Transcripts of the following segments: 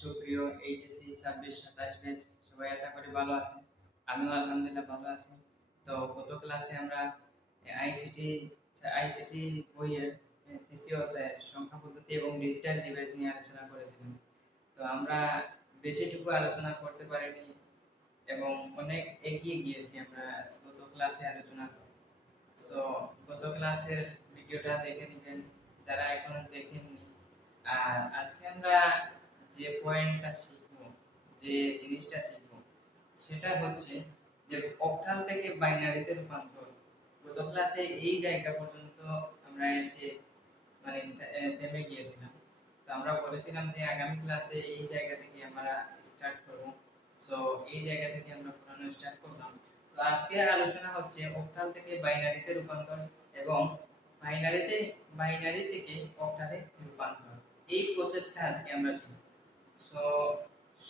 সুপ্রিয় HSC 26-27 batch সবাই আশা করি ভালো আছেন। আমিও আলহামদুলিল্লাহ ভালো আছি। তো গত ক্লাসে আমরা আইসিটি আইসিটি বইয়ের তৃতীয় অধ্যায়ের সংখ্যা পদ্ধতি এবং ডিজিটাল ডিভাইস নিয়ে আলোচনা করেছিলাম। তো আমরা বেশিটুকু আলোচনা করতে পারিনি এবং অনেক এগিয়ে গিয়েছি আমরা গত ক্লাসে আলোচনা করে। সো গত ক্লাসের ভিডিওটা দেখে নেবেন যারা এখনো দেখেননি। আর আজকে আমরা যে পয়েন্টটা শিখবো, যে জিনিসটা শিখবো সেটা হচ্ছে যে অক্টাল থেকে বাইনারিতে রূপান্তর। গত ক্লাসে এই জায়গা পর্যন্ত আমরা এসে মানে থেমে গিয়েছিলাম। তো আমরা বলেছিলাম যে আগামী ক্লাসে এই জায়গা থেকে আমরা স্টার্ট করব। সো এই জায়গা থেকে আমরা পড়ানো স্টার্ট করলাম। তো আজকের আলোচনা হচ্ছে অক্টাল থেকে বাইনারিতে রূপান্তর এবং বাইনারি থেকে অক্টালে রূপান্তর। এই প্রসেসটা আজকে আমরা শিখব। সো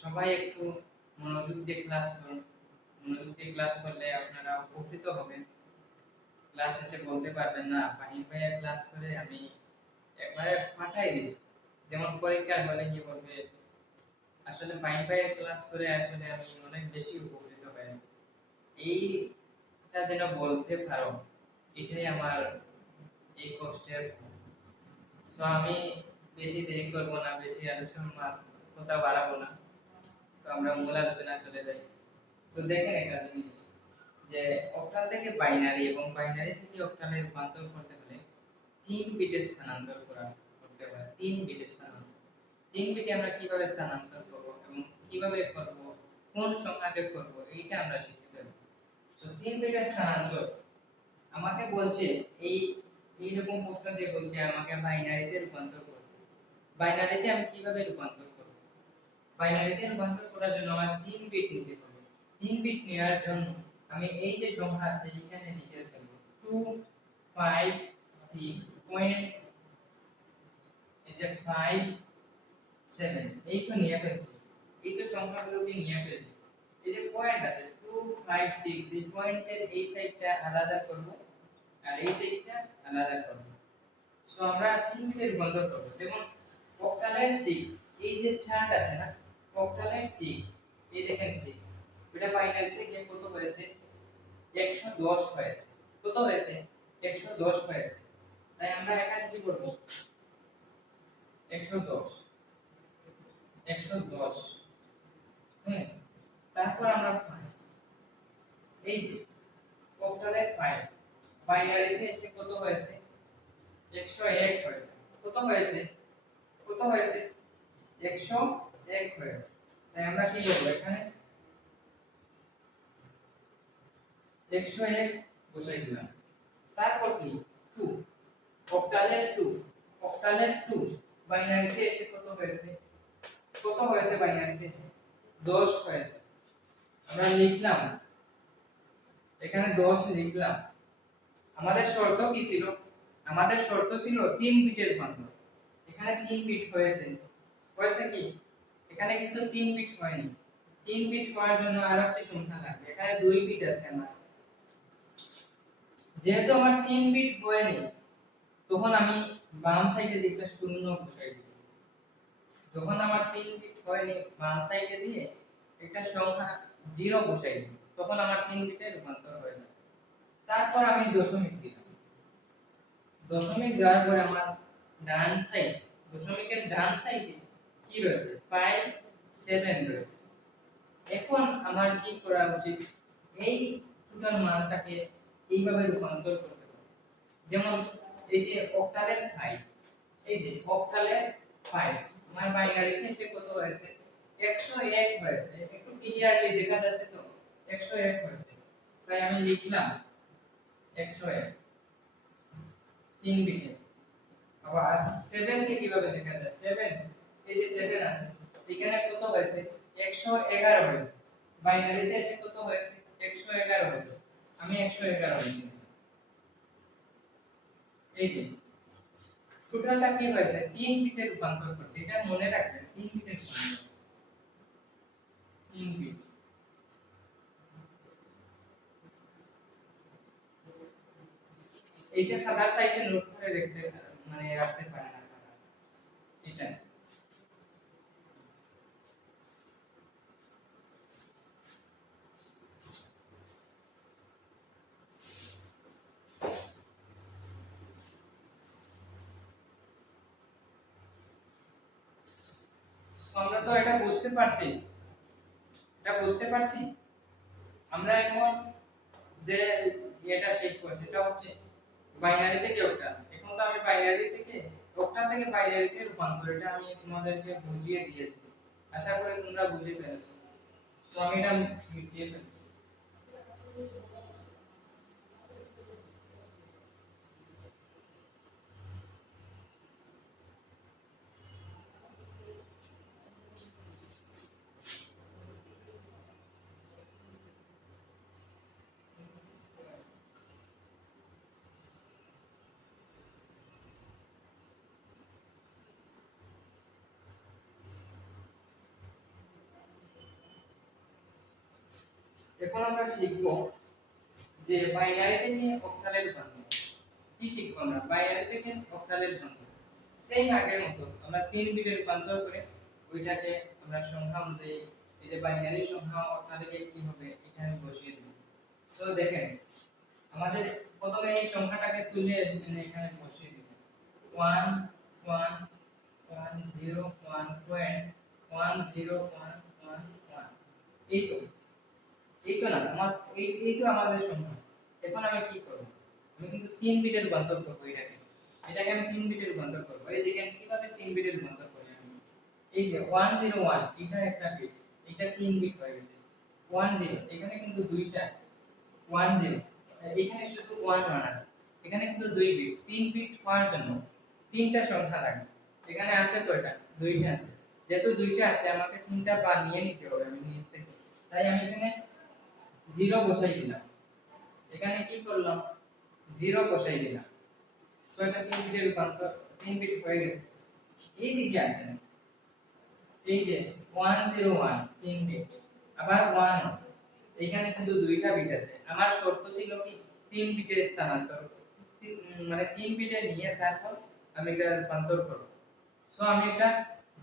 সবাই একটু মনোযোগ দিয়ে ক্লাস করুন। মনোযোগ দিয়ে ক্লাস করলে আপনারা উপকৃত হবেন। ক্লাস শেষে বলতে পারবেন না ফাহিম ভাইয়া ক্লাস করে আমি একবারে ফাটাই দিছি। যেমন পরীক্ষার হলে গিয়ে বলবে আসলে ফাহিম ভাইয়ের ক্লাস করে আসলে আমি অনেক বেশি উপকৃত হয়েছি। এইটা যেন বলতে পারো, এটাই আমার এই কষ্টের ফল। সো আমি বেশি দেরি করব না, বেশি আলোচনা কথা বাড়াবো না। তো আমরা মূল আলোচনায় চলে যাই। তো দেখেন একটা জিনিস যে অক্টাল থেকে বাইনারি এবং বাইনারি থেকে অক্টালে রূপান্তর করতে হলে 3 বিটে স্থানান্তর করতে হয়। 3 বিটে স্থানান্তর। 3 বিটে আমরা কিভাবে স্থানান্তর করব এবং কিভাবে করব, কোন সংখ্যাকে করব এইটা আমরা শিখতে পারব। তো 3 বিটে স্থানান্তর আমাকে বলছে এইরকম প্রশ্ন দিয়ে বলছে আমাকে বাইনারিতে রূপান্তর করতে। বাইনারিতে আমি কিভাবে রূপান্তর করব? বাইনারিতে রূপান্তর করার জন্য আমার 3 বিট নিতে হবে। 3 বিট নেওয়ার জন্য আমি এই যে সংখ্যা আছে এখানে লিখে ফেলব 2 5 6 পয়েন্ট এই যে 5 7 এই তো নিয়ে ফেলছি। এই তো সংখ্যাগুলোকে নিয়ে ফেলছি। এই যে পয়েন্ট আছে 2 5 6 এই পয়েন্টের এই সাইডটা আলাদা করব আর এই সাইডটা আলাদা করব। সো আমরা 3 বিটে রূপান্তর করব। যেমন অক্টালের 6 এই যে চার্ট আছে না, অক্টালের 6 এই দেখেন 6 এটা বাইনারিতে গিয়ে কত হয়েছে 110 হয়েছে। কত হয়েছে 110 হয়েছে। তাই আমরা এখানে কি করব 110 110 হ্যাঁ। তারপর আমরা এই যে অক্টালের 5 বাইনারিতে এসে কত হয়েছে 101 হয়েছে। কত হয়েছে 101 হয়েছে। তাই আমরা কি করব এখানে 101 বসাই দিলাম। তারপর কি 2 অক্টালের 2 বাইনারিতে এসে কত হয়েছে বাইনারিতে এসে 10 হয়েছে। আমরা লিখলাম এখানে 10 লিখলাম। আমাদের শর্ত কি ছিল? আমাদের শর্ত ছিল 3 বিটের রূপান্তর। এখানে 3 বিট হয়েছে কি? এখানে কিন্তু 3 বিট হয়নি। 3 বিট হওয়ার জন্য আরেকটি সংখ্যা লাগবে। এখানে 2 বিট আছে আমার। যেহেতু আমার 3 বিট হয়নি, তখন আমি বাম সাইডে দিকটা শূন্য বসাই দিব। যখন আমার 3 বিট হয়নি, বাম সাইডে দিয়ে একটা সংখ্যা 0 বসাই দিব। তখন আমার 3 বিটে রূপান্তর হয়ে যাবে। তারপর আমি দশমিক দিলাম। দশমিক দেওয়ার পরে আমার ডান সাইড, দশমিকের ডান সাইডে কি রয়েছে 5 7 রয়েছে। এখন আমার কি করা উচিত? এই টোটাল মানটাকে এইভাবে রূপান্তর করতে হবে। যেমন এই যে অক্টালের 5, এই যে অক্টালের 5 আমার বাইনারিতে এসে কত হয়েছে 101 হয়েছে। একটু ক্লিয়ারলি দেখা যাচ্ছে তো 101 হয়েছে। তাই আমি লিখলাম 101 3 বিটে। আবার 7 কে কিভাবে দেখা যায়? 7 এই যে 7 আছে এখানে কত হয়েছে 111 হয়েছে। বাইনারিতে এসে কত হয়েছে 111 হয়েছে। আমি 111 লিখি। এই যে টোটালটা কি হয়েছে 3 বিটে রূপান্তর করছে। এটা মনে রাখবেন 3 বিটের রূপান্তর। 3 বিট। এইটা খাতার সাইডে নোট করে রাখতে পারেন আপনারা। এটা সো আমরা তো এটা বুঝতে পারছি আমরা এখন যে এটা শিখবো সেটা হচ্ছে বাইনারি থেকে অক্টাল। এখন তো আমি বাইনারি থেকে অক্টাল থেকে বাইনারিতে রূপান্তর এটা আমি তোমাদেরকে বুঝিয়ে দিয়েছি, আশা করি তোমরা বুঝে ফেলেছো। তো আমি এটা মিটিয়ে ফেলি। এখন আমরা শিখবো যে বাইনারি থেকে অক্টালে রূপান্তর। কি শিখবো আমরা? বাইনারি থেকে অক্টালে রূপান্তর সেই আগের মতো আমরা 3 বিটে রূপান্তর করে ওইটাকে আমরা সংখ্যা অনুযায়ী এই যে বাইনারি সংখ্যা অক্টালে কি হবে এখানে বসিয়ে দেব। সো দেখেন আমাদের প্রথমে এই সংখ্যাটাকে তুলে এখানে বসিয়ে দেব। 1 1 1 0 1.101111 এই তো না আমার এই তো আমাদের সংখ্যা। এখন আমি কি করব? আমি কিন্তু 3 বিটে রূপান্তর করব এটাকে আমি 3 বিটে রূপান্তর করব। এই দেখেন কিভাবে 3 বিটে রূপান্তর করি আমি। এই যে 101 এটা একটা বিট, এটা 3 বিট হয়ে গেছে। 10 এখানে কিন্তু দুইটা 10 এখানে শুধু 11 আছে, এখানে কিন্তু 2 বিট। 3 বিট হওয়ার জন্য তিনটা সংখ্যা লাগে। এখানে আছে কয়টা? দুইটা আছে। যেহেতু দুইটা আছে আমাকে তিনটা বার নিয়ে নিতে হবে আমি নিচ থেকে। তাই আমি এখানে 0 বসাই দিলাম। এখানে কি করলাম? 0 বসাই দিলাম। সো এটা 3 বিটের রূপান্তর 3 বিট হয়ে গেছে। এই দিকে আসেন, এই যে 101 3 বিট, আবার 1 এখানে কিন্তু দুইটা বিট আছে। আমার শর্ত ছিল কি 3 বিটে স্থানান্তর, মানে 3 বিটে নিয়ে তারপর আমি এটা রূপান্তর করব। সো আমি এটা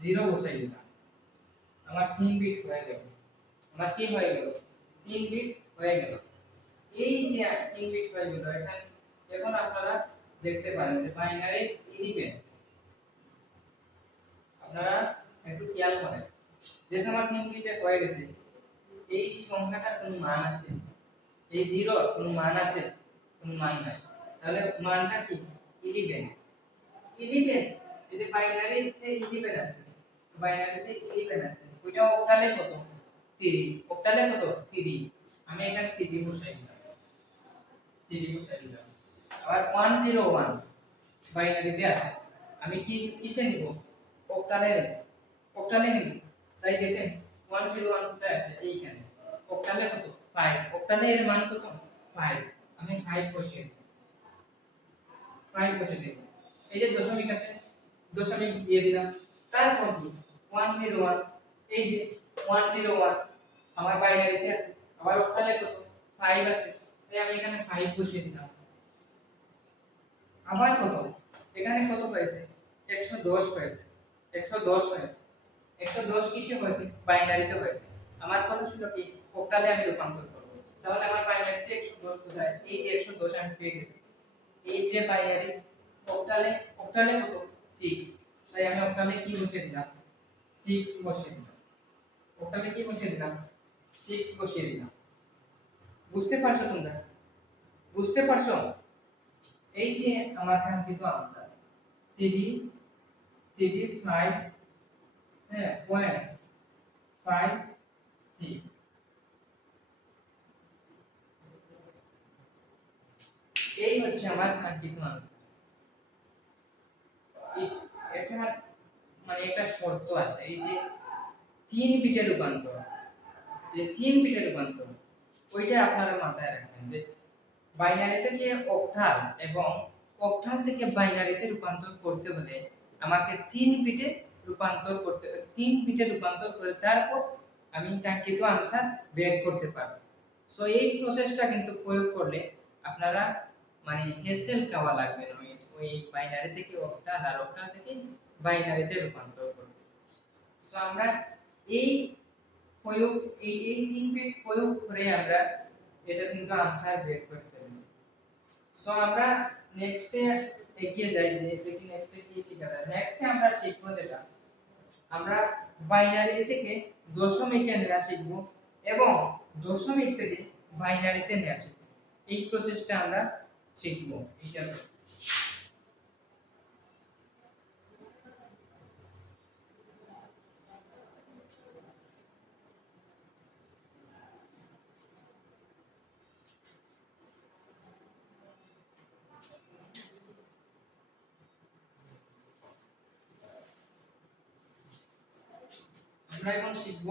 0 বসাই দিলাম, আমার 3 বিট হয়ে গেল। আমার কি হয়ে গেল? 3 বিট হয়ে গেল। এই যে 3 বিট হয়ে গেল এখানে। এখন আপনারা দেখতে পারেন যে বাইনারি 11, আপনারা একটু খেয়াল করেন যেহেতু আমার 3 বিটে হয়ে গেছে, এই সংখ্যাটার কোন মান আছে? এই 0 কোন মান আছে? কোন মান নাই। তাহলে মানটা কি? 11। 11 এই যে বাইনারিতে 11 আছে, বাইনারিতে 11 আছে, ওইটা অক্টালে কত? 3। অক্টালে কত? 3। আমি এখানে 3 বসাই দিলাম, 3 বসাই দিলাম। আবার 101 বাইনারিতে আছে, আমি কি কিসে নিব? অক্টালে নিব, অক্টালে নিব। তাই দেখেন 101 কোথায় আছে? এইখানে। অক্টালে কত? 5। অক্টালে এর মান কত? 5। আমি 5 বসিয়ে দেব, 5 বসিয়ে দেব। এই যে দশমিক আছে, দশমিক দিয়ে দিলাম। তারপর কি? 101, এই যে 101 আমার বাইনারিতে আছে, আবার অক্টালে কত? 5 আছে, তাই আমি এখানে 5 বসিয়ে দিলাম। আবার কত? এখানে কত হয়েছে? 110 হয়েছে, 110 হয়েছে। 110 কিসে হয়েছে? বাইনারিতে হয়েছে। আমার কথা ছিল কি অক্টালে আমি রূপান্তর করব। তাহলে আমার বাইনারিতে 110 কোথায়? এই যে 110 আমি পেয়ে গেছি। এই যে বাইনারি অক্টালে, অক্টালে কত? 6। তাই আমি অক্টালে কি বসিয়ে দিলাম? 6 বসিয়ে দিলাম। অক্টালে কি বসিয়ে দিলাম? 6 বসিয়ে দিলাম। বুঝতে পারছো তোমরা? বুঝতে পারছো? এই যে আমার কাঙ্ক্ষিত আনসার 3 5, হ্যাঁ, পয়েন্ট 56। এই হচ্ছে আমার কাঙ্ক্ষিত আনসার। এটা মানে একটা শর্ত আছে, এই যে 3 বিটের রূপান্তর, যে 3 বিটের রূপান্তর ওইটা আপনারা মাথায় রাখবেন যে বাইনারি থেকে অক্টাল এবং অক্টাল থেকে বাইনারিতে রূপান্তর করতে হলে আমাকে 3 বিটে রূপান্তর করতে, 3 বিটে রূপান্তর করে তারপর আমি কাঙ্ক্ষিত আনসার বের করতে পারব। সো এই প্রসেসটা কিন্তু প্রয়োগ করলে আপনারা মানে হেসেল খাওয়া লাগবে না ওই বাইনারি থেকে অক্টাল আর অক্টাল থেকে বাইনারিতে রূপান্তর করতে। সো আমরা এই প্রয়োগ এই 3 বিট প্রয়োগ করে আমরা এটা কিন্তু আনসার বের করে ফেলেছি। সো আমরা নেক্সটে এগিয়ে যাই যে দেখি নেক্সটে কি শিখা যায়। নেক্সটে আমরা শিখব যেটা আমরা বাইনারি থেকে দশমিকে নেওয়া শিখব এবং দশমিক থেকে বাইনারিতে নেওয়া শিখব। এই প্রসেসটা আমরা শিখব। আমরা এখন শিখব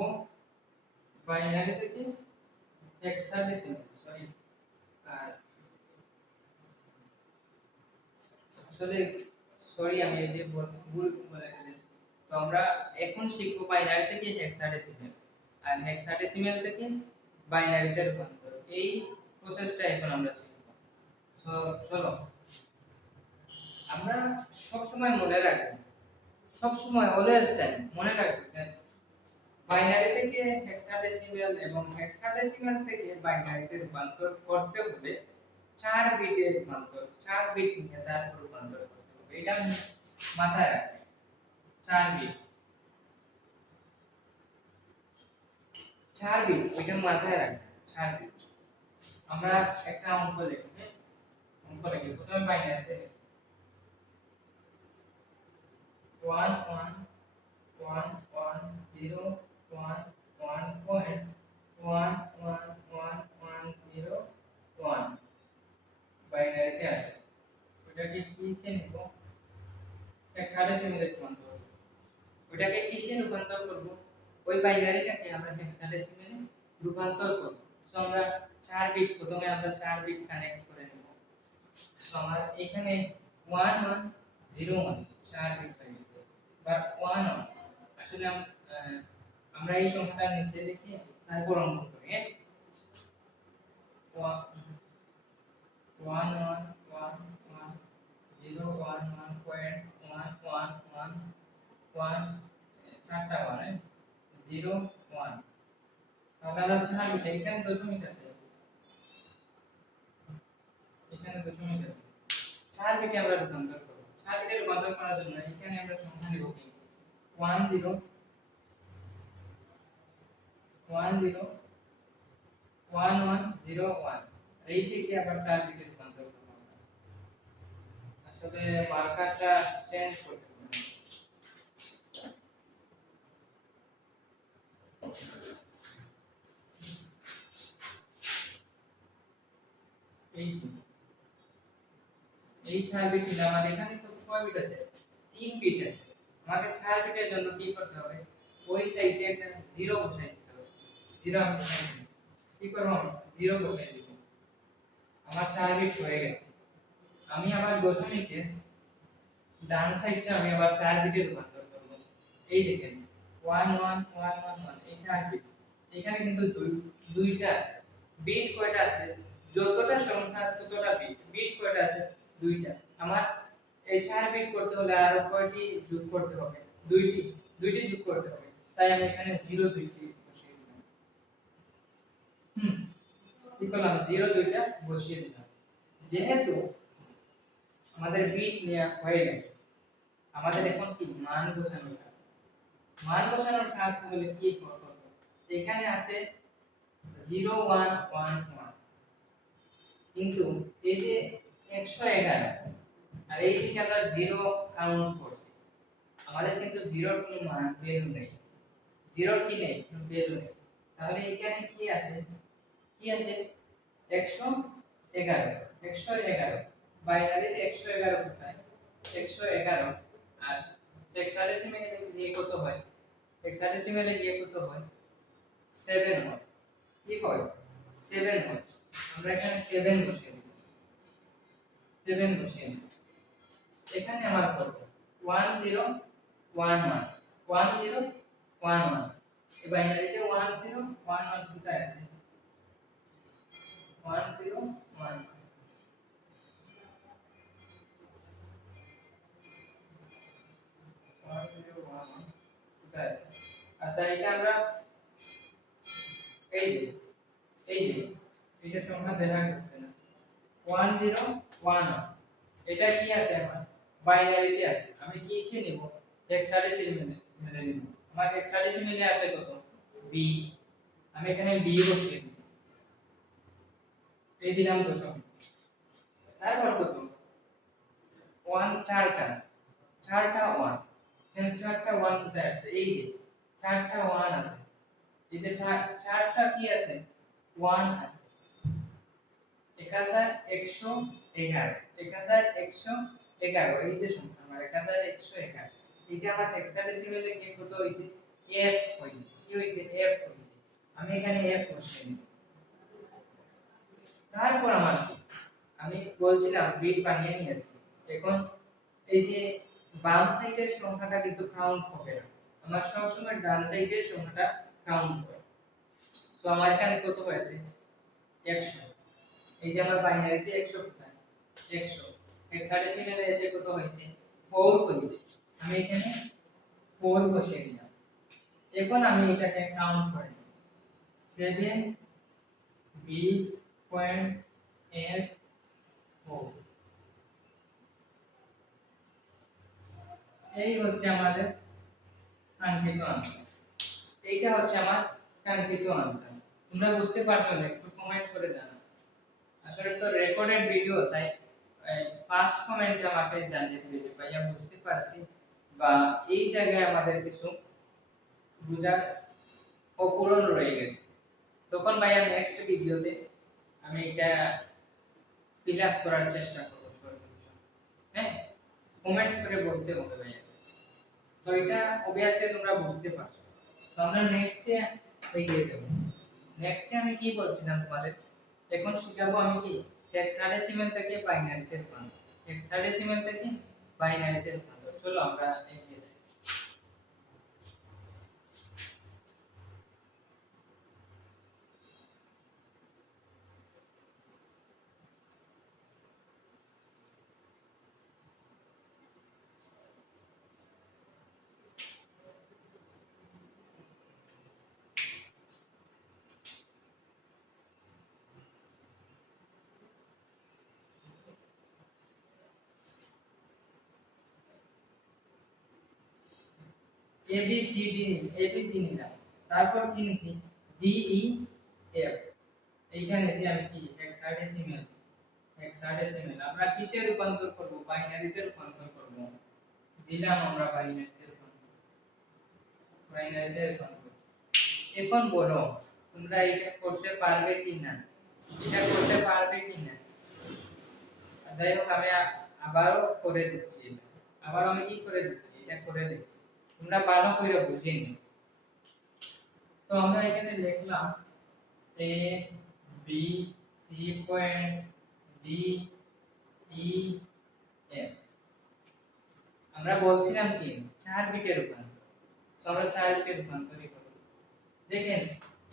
বাইনারি থেকে হেক্সাডেসিমাল, আর আসলে আমি এই যে ভুল বলে ফেলেছি। তো আমরা এখন শিখব বাইনারি থেকে হেক্সাডেসিমাল, আর হেক্সাডেসিমাল থেকে বাইনারিতে রূপান্তর। এই প্রসেসটা এখন আমরা শিখব। সো চলো আমরা সব সময় মনে রাখব, সব সময় অলওয়েজ টাইম মনে রাখবেন, বাইনারি থেকে হেক্সাডেসিমাল এবং হেক্সাডেসিমাল থেকে বাইনারিতে রূপান্তর করতে হলে 4 বিটের রূপান্তর, 4 বিট নিয়ে তারপর রূপান্তর করতে হবে। এটা মাথায় রাখবেন, 4 বিট, 4 বিট এটা মাথায় রাখবেন, 4 বিট। আমরা একটা অঙ্ক লিখি, অঙ্ক লিখি প্রথমে বাইনারিতে 1 1 1 1 0 1 1.11110 1 বাইনারিতে আছে। ওটাকে কিসে নিব? হেক্সাডেসিমালে রূপান্তর করব। ওটাকে কিসে রূপান্তর করব? ওই বাইনারিটাকে আমরা হেক্সাডেসিমালে রূপান্তর করব। সো আমরা 4 বিট, প্রথমে আমরা 4 বিট কানেক্ট করে নেব। সো আমার এখানে 1101 4 বিট হয়ে গেছে। বাট 11 আসলে আমরা এই সংখ্যাটা নিচে লিখে তারপর অঙ্ক করি। 11.111.111 চারটা 1 0 1 তাহলে আমরা 4 বিট, এখানে দশমিক আছে, এখানে দশমিক আছে, 4 বিটে আমরা রূপান্তর করব। 4 বিটে রূপান্তর করার জন্য এখানে আমরা সংখ্যা নিব কি 10 10 1101 এই থেকে আবার 4 বিটে রূপান্তর করব। আসলে মার্কারটা চেঞ্জ করতে হবে। এই 4 বিট নিলাম, আর এখানে কয় বিট আছে? 3 বিট আছে। আমাকে 4 বিটের জন্য কি করতে হবে? ওই সাইডে একটা 0 বসাই দিতে হবে। 0 আমি বসাই দিই। কি করব? আমি 0 বসাই দিব। আমার 4 বিট হয়ে গেছে। আমি আবার দশমিকের ডান সাইডটা আমি আবার 4 বিটে রূপান্তর করব। এই দেখেন 11111 এই 4 বিট। এখানে কিন্তু দুইটা আছে। বিট কয়টা আছে? যতটা সংখ্যা ততটা বিট। বিট কয়টা আছে? দুইটা। আমার এই 4 বিট করতে হলে আরো কয়টি যোগ করতে হবে? দুইটি। দুইটি যোগ করতে হবে। তাই আমি এখানে 0 দুইটি বসিয়ে দিলাম। কি করলাম? 0 দুইটা বসিয়ে দিলাম। যেহেতু আমাদের বিট নেওয়া হয়ে গেছে, আমাদের এখন কি মান বসানোর কাজ। মান বসানোর কাজ হলে কি করতে হবে? এখানে আছে 0111, কিন্তু এই যে 111 আর এই যে আমরা 0 কাউন্ট করছি, আমাদের কিন্তু 0 কোনো মান ভ্যালু নেই। 0 কি নেই? কোনো ভ্যালু নেই। তাহলে এখানে কি আছে? কি আছে? 111 111 বাইনারির 111 কোথায়? 111 আর হেক্সাডেসিমালে গিয়ে কত হয়? হেক্সাডেসিমালে গিয়ে কত হয়? 7 হয়। কি হয়? 7 হয়। আমরা এখানে 7 বসিয়ে দিব। 7 বসিয়ে দিব। এখানে আমার কত? 1011 1011 এই বাইনারিতে 1011 কোথায় আছে? 1011 1011 কোথায় আছে? আচ্ছা, এটা আমরা এই যে এই যে এটা সংখ্যা দেখা যাচ্ছে না। 1011 এটা কি আছে? আমার বাইনারিতে আছে। আমি কি হিসেবে নেব? হেক্সাডেসিমালে নিব। আমার হেক্সাডেসিমেলে আছে কত বি, আমি এখানে বি বসিয়ে দিই, এই দিলাম দশমিক। তারপর কত 1 চারটা, চারটা 1, এখানে চারটা 1 কোথায় আছে, এই যে চারটা 1 আছে, এই যে চারটা কি আছে 1 আছে, 1111, 1111, এই যে সংখ্যা আমার 1111, এটা আমার হেক্সাডেসিমেলে কি কত হইছে এফ হইছে, কি হইছে এফ হইছে, আমি এখানে এফ বসিয়ে দিই। তারপর আমার আমি বলছিলাম বিট বানিয়ে নিয়েছি, এখন এই যে বাম সাইডের সংখ্যাটা কিন্তু কাউন্ট হবে না, আমার সবসময় ডান সাইডের সংখ্যাটা কাউন্ট হবে। তো আমার এখানে কত হয়েছে 100, এই যে আমার বাইনারিতে 100 কোথায় 100, হেক্সাডেসিমেলে এসে কত হয়েছে 4 হয়েছে, আমি এখানে 4 বসিয়ে দিলাম। এখন আমি এটাকে কাউন্ট করি 7 বি পয়েন্ট এফ 4, এই হচ্ছে আমাদের কাঙ্ক্ষিত আনসার, এইটা হচ্ছে আমার কাঙ্ক্ষিত আনসার। তোমরা বুঝতে পারছো না একটু কমেন্ট করে জানাও, আসলে তো রেকর্ডেড ভিডিও তাই ফার্স্ট কমেন্টে আমাকে জানিয়ে দিবে যে ভাইয়া বুঝতে পারছি বা এই জায়গায় আমাদের কিছু বুঝার অপূরণ রয়ে গেছে, তখন ভাইয়া নেক্সট ভিডিওতে আমি এটা ফিল আপ করার চেষ্টা করব সর্বোচ্চ। হ্যাঁ, কমেন্ট করে বলতে হবে ভাইয়া। তো এটা অবভিয়াসলি তোমরা বুঝতে পারছো। তো আমরা নেক্সটে এগিয়ে যাব। নেক্সটে আমি কি বলছিলাম তোমাদের, এখন শিখাবো আমি কি হেক্সাডেসিমেল থেকে বাইনারিতে রূপান্তর, হেক্সাডেসিমেল থেকে বাইনারিতে রূপান্তর। চলো আমরা এগিয়ে যাই। এ বি সি ডি, এ বি সি নিলাম, তারপর কি নিছি ডি ই এফ, এইটা নিছি আমি কি হেক্সাডেসিমেল, হেক্সাডেসিমেল আমরা কিসে রূপান্তর করব, বাইনারিতে রূপান্তর করব, দিলাম আমরা বাইনারিতে রূপান্তর, বাইনারিতে রূপান্তর। এখন বলো তোমরা এটা করতে পারবে কিনা, এটা করতে পারবে কিনা। যাই হোক আমি আবারও করে দিচ্ছি, আবার আমি কি করে দিচ্ছি এটা করে দিচ্ছি, তোমরা ভালো করে বুঝে নিও। তো আমরা এখানে লিখলাম A B C point D E F, আমরা বলছিলাম কি 4 বিটের রূপান্তর, তো আমরা 4 বিটের রূপান্তরই করব। দেখেন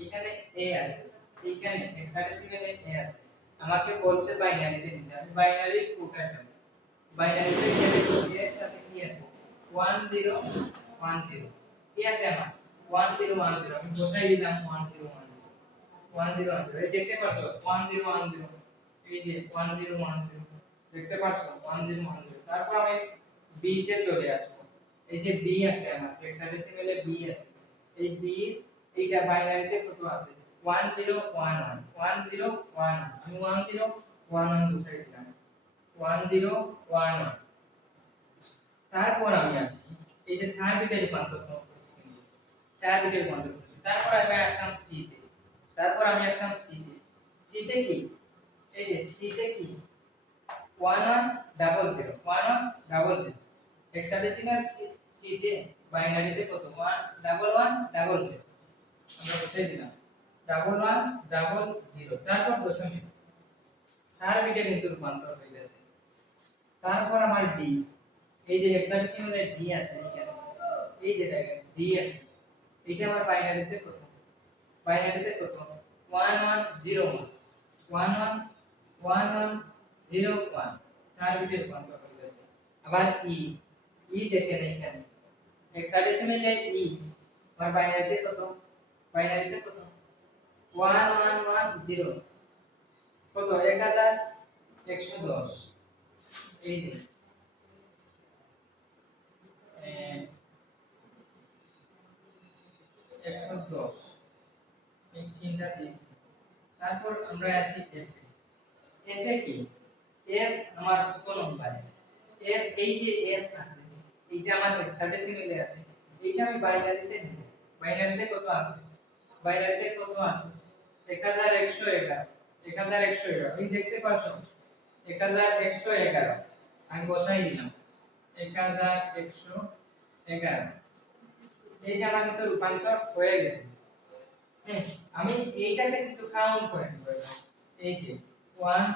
এখানে এ আছে, এখানে হেক্সাডেসিমেলে এ আছে, আমাকে বলছে বাইনারিতে নিতে, আমি বাইনারি কোডটা যাব, বাইনারিতে গেলে এ এর সাথে কি আছে 1010, কি আছে আমার 1010, আমি বসাই দিলাম 1010, 1010, এই দেখতে পাচ্ছো 1010, এই যে 1010 দেখতে পাচ্ছো 1010, তারপর আমি বি তে চলে আসবো, এই যে বি আছে আমার হেক্সাডেসিমেলে বি আছে, এই বি এইটা বাইনারিতে কত আছে 1011, 1011, আমি 1011 বসাই দিলাম 1011, তারপর আমি আসি এই যে 4 বিটে রূপান্তর করছি, কিন্তু 4 বিটে রূপান্তর করছি, তারপর আমি আসলাম সি তে, তারপর আমি আসলাম সি তে, সি তে কি এই যে সি তে কি 1100, 1100, হেক্সাডেসিমাল সি তে বাইনারিতে কত 1110, আমরা বসাই দিলাম 1100, তারপর দশমিক, 4 বিটে কিন্তু রূপান্তর হয়ে গেছে। তারপর আমার ডি, এই যে হেক্সাডেসিমালে ডি আছে এখানে, এই যে দেখেন ডি আছে, এটা আমার বাইনারিতে কত, বাইনারিতে কত 1101, 1101, 4 বিটে রূপান্তর হয়ে গেছে। আবার ই, ই দেখেন এখানে হেক্সাডেসিমালে ই আমার বাইনারিতে কত, বাইনারিতে কত 1110, কত 1110, এই যে 110 এই চিহ্নটা দিয়েছি। তারপর আমরা আসি এফ এ। এফ এ কি? এফ আমার কত নম্বরে? এফ এই যে এফ আছে এইটা আমার হেক্সাডেসিমেলে আছে, এইটা আমি বাইনারিতে নিব। বাইনারিতে কত আছে? বাইনারিতে কত আছে? 1111 1111 এই দেখতে পাচ্ছ 1111 আমি বসাই দিলাম 1111। এই যে আমার কিন্তু রূপান্তর হয়ে গেছে। হ্যাঁ, আমি এইটাকে কিন্তু কাউন্ট করে নেব। এই যে 1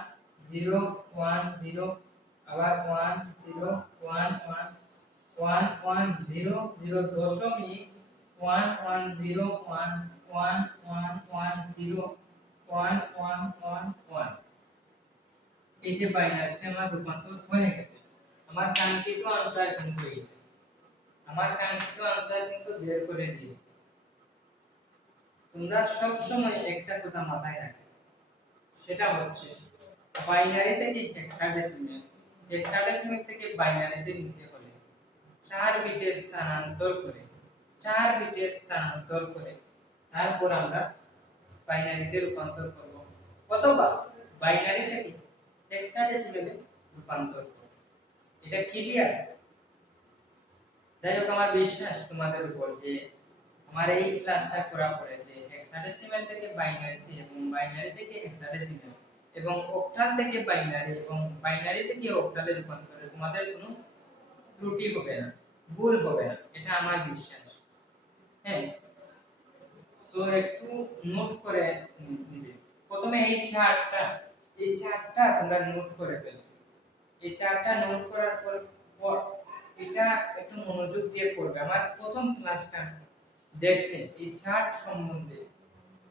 0 1 0 আবার 1 0 1 1 1 1 0 0 দশমিক 1 1 0 1 1 1 1 0 1 1 1 1। এই যে বাইনারিতে আমার রূপান্তর হয়ে গেছে। আমার কাঙ্ক্ষিত আনসার কিন্তু এইটা। আমার কাঙ্ক্ষিত আনসার কিন্তু বের করে দিয়েছি। তোমরা সব সময় একটা কথা মাথায় রাখবে, সেটা হচ্ছে বাইনারি থেকে হেক্সাডেসিমেল, হেক্সাডেসিমেল থেকে বাইনারিতে নিতে হলে 4 বিটের স্থানান্তর করে 4 বিটের স্থানান্তর করে তারপর আমরা বাইনারিতে রূপান্তর করব, অথবা বাইনারি থেকে হেক্সাডেসিমেলে রূপান্তর করব। এটা ক্লিয়ার? যাই হোক, আমার বিশ্বাস তোমাদের উপর যে আমার এই ক্লাসটা করার পরে যে হেক্সাডেসিমেল থেকে বাইনারিতে এবং বাইনারি থেকে হেক্সাডেসিমেল এবং অক্টাল থেকে বাইনারি এবং বাইনারি থেকে অক্টালে রূপান্তরে তোমাদের কোনো ত্রুটি হবে না, ভুল হবে না, এটা আমার বিশ্বাস। হ্যাঁ, সো একটু নোট করে নিবে। প্রথমে এই চারটা তোমরা নোট করে ফেলবে। এই চারটা নোট করার পর এটা একটু মনোযোগ দিয়ে পড়বে। আমার প্রথম ক্লাসটা দেখলে এই চার্ট সম্বন্ধে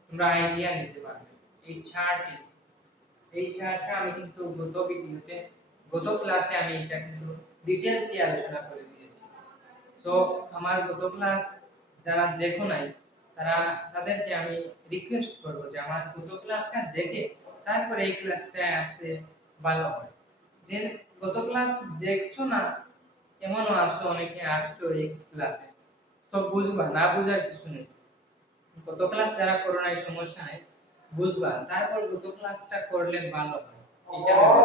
তোমরা আইডিয়া নিতে পারবে। এই চার্টটা আমি কিন্তু গত ক্লাসে আমি এটা কিন্তু ডিটেইলসে আলোচনা করে দিয়েছি। সো আমার গত ক্লাস যারা দেখো নাই তাদেরকে আমি রিকোয়েস্ট করব যে আমার গত ক্লাসটা দেখে তারপরে এই ক্লাসটায় আসলে ভালো হয়। যে গত ক্লাস দেখছো না এমনও আসো, অনেকে আসছো এই ক্লাসে, সব বুঝবা, না বুঝার কিছু নেই। গত ক্লাস যারা করো নাই সমস্যা নেই, বুঝবা, তারপর গত ক্লাসটা করলে ভালো হয়, এটা ভেবে